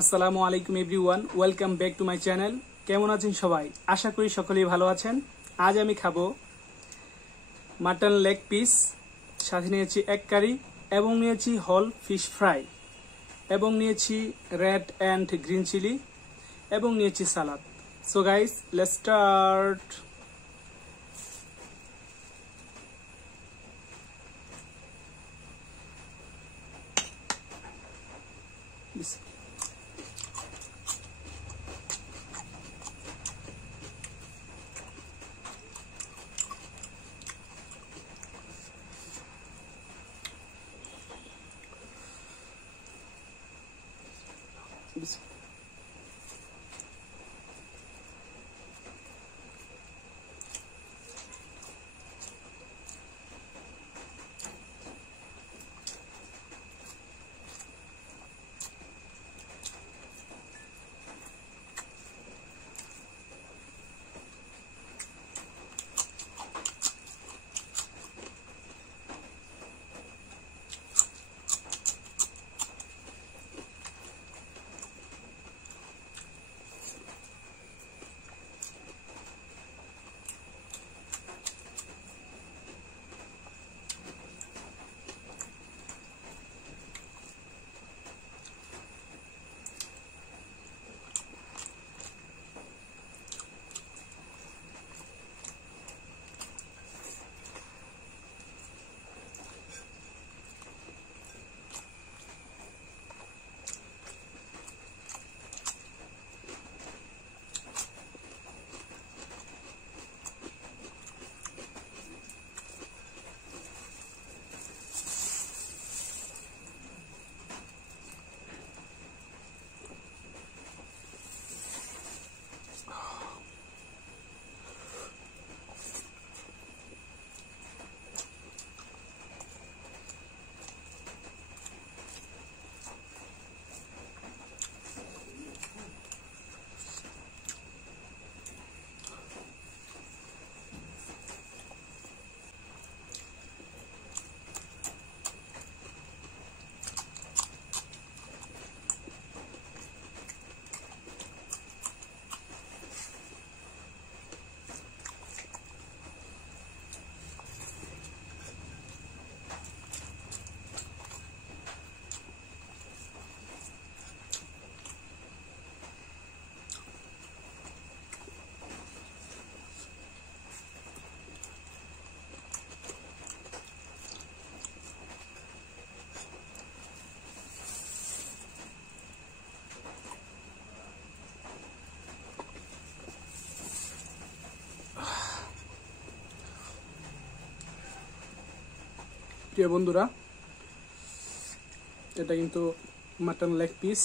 আসসালামু আলাইকুম everyone, welcome back to my channel. কেমন আছেন সবাই? আশা করি সকলেই ভালো আছেন। আজ আমি খাবো মাটন লেগ পিস, সাথে নিয়েছি এক কারি এবং নিয়েছি হোল ফিশ ফ্রাই এবং নিয়েছি রেড অ্যান্ড গ্রিন চিলি এবং নিয়েছি সালাদ। So guys, let's start. প্রিয় বন্ধুরা, এটা কিন্তু মাটন লেগ পিস।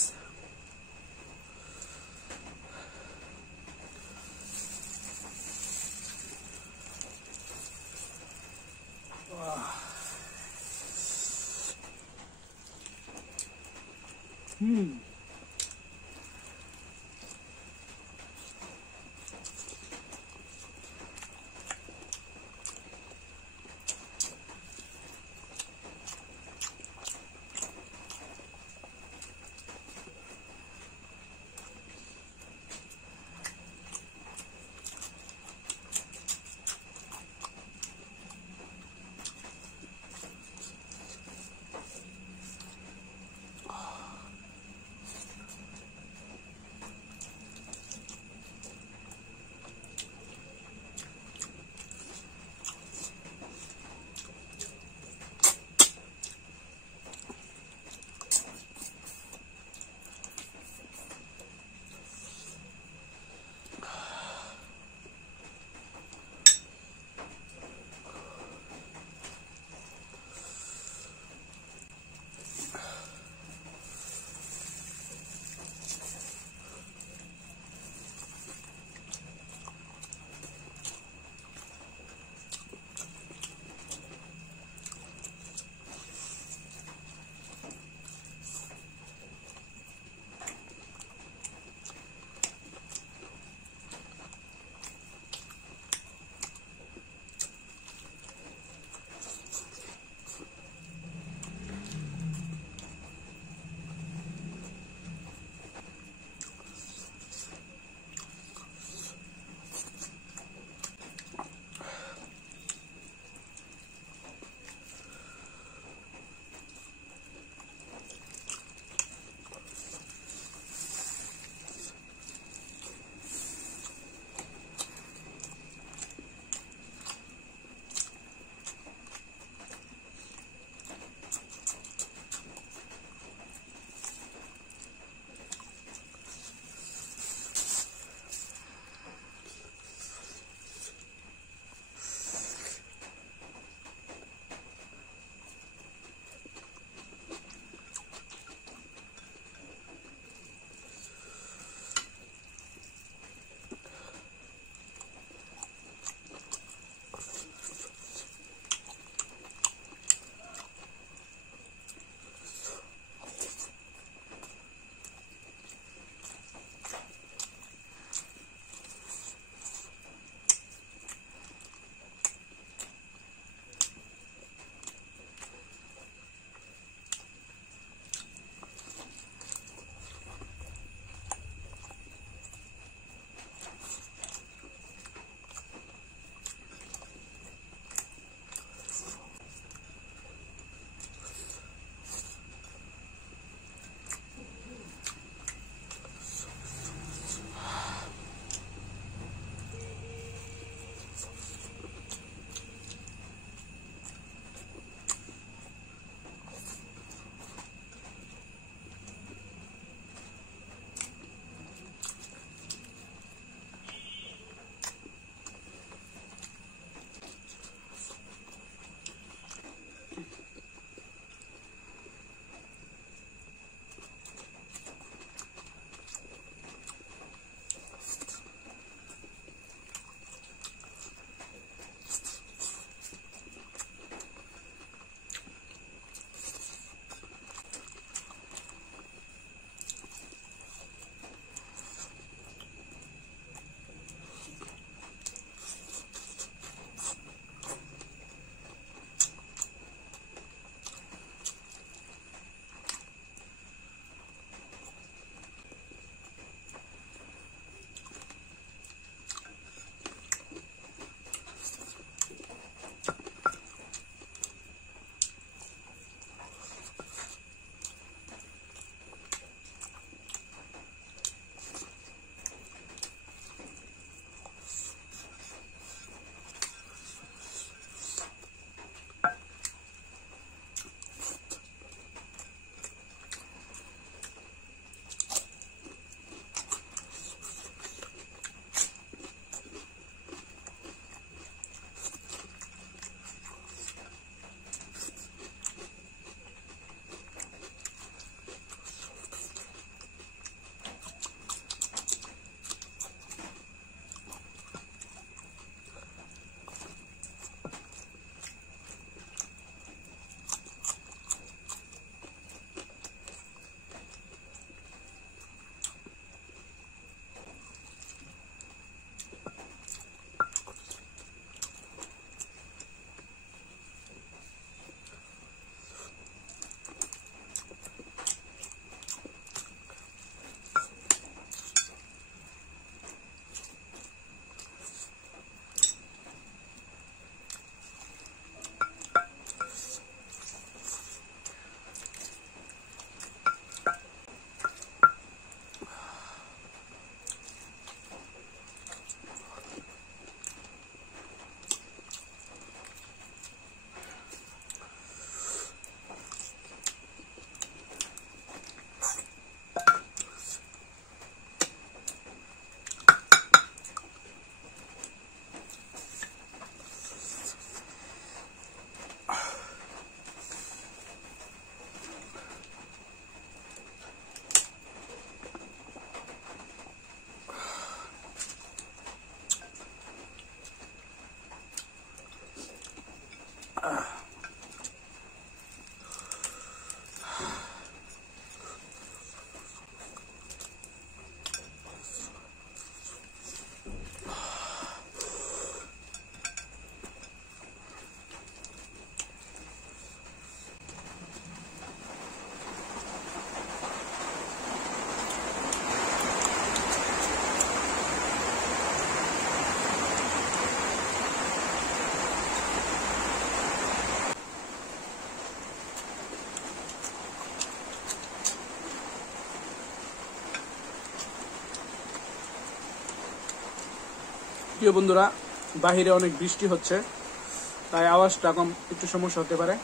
প্রিয় বন্ধুরা, বাহিরে অনেক বৃষ্টি হচ্ছে, তাই আওয়াজটা কম একটু সমস্যা হতে পারে।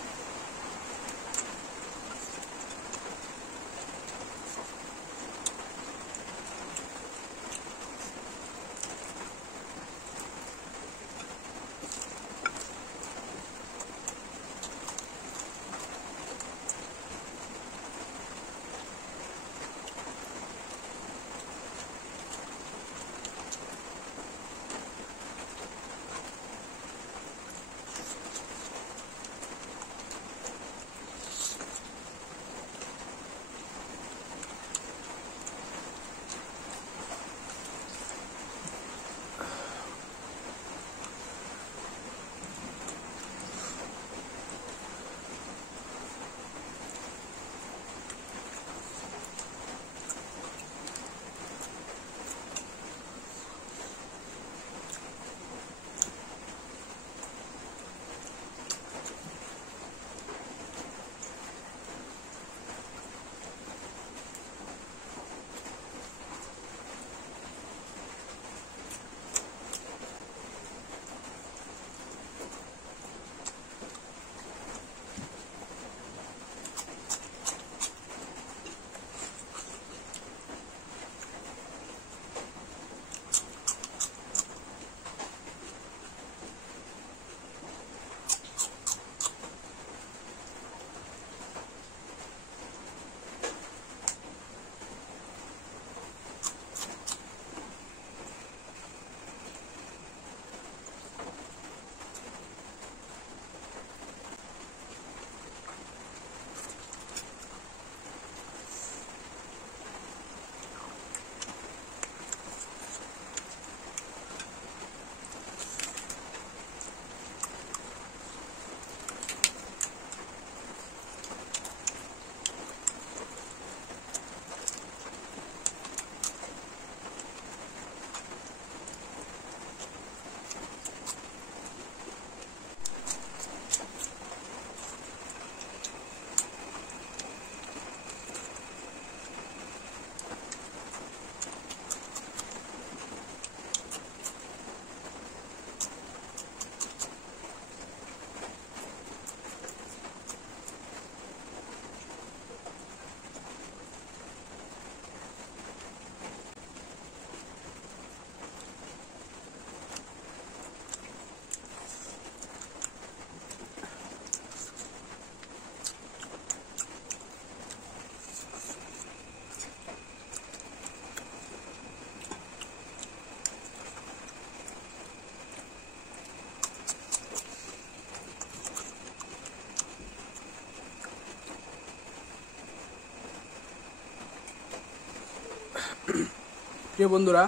প্রিয় বন্ধুরা,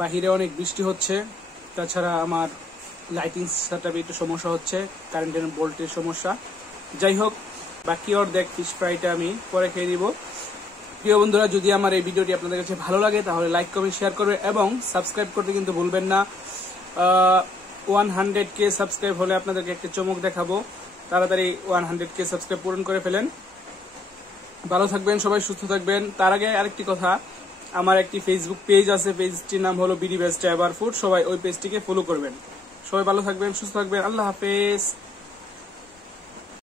বাহিরে অনেক বৃষ্টি হচ্ছে, তাছাড়া আমার লাইটিং সেটআপে একটু সমস্যা হচ্ছে, কারেন্টের ভোল্টের সমস্যা। যাই হোক, বাকি অর্ধেক ফিশ ফ্রাইটা আমি পরে খেয়ে দিব। প্রিয় বন্ধুরা, যদি আমার এই ভিডিওটি আপনাদের কাছে ভালো লাগে তাহলে লাইক কমেন্ট শেয়ার করবে এবং সাবস্ক্রাইব করতে কিন্তু ভুলবেন না। 100K সাবস্ক্রাইব হলে আপনাদেরকে একটা চমক দেখাবো। তাড়াতাড়ি 100K সাবস্ক্রাইব পূরণ করে ফেলেন। ভালো থাকবেন সবাই, সুস্থ থাকবেন। তার আগে আরেকটি কথা, আমার একটি ফেসবুক পেজ আছে, পেজটির নাম হলো বিডি বেস্ট এভার ফুড। সবাই ওই পেজটিকে ফলো করবেন। সবাই ভালো থাকবেন, সুস্থ থাকবেন। আল্লাহ হাফেজ।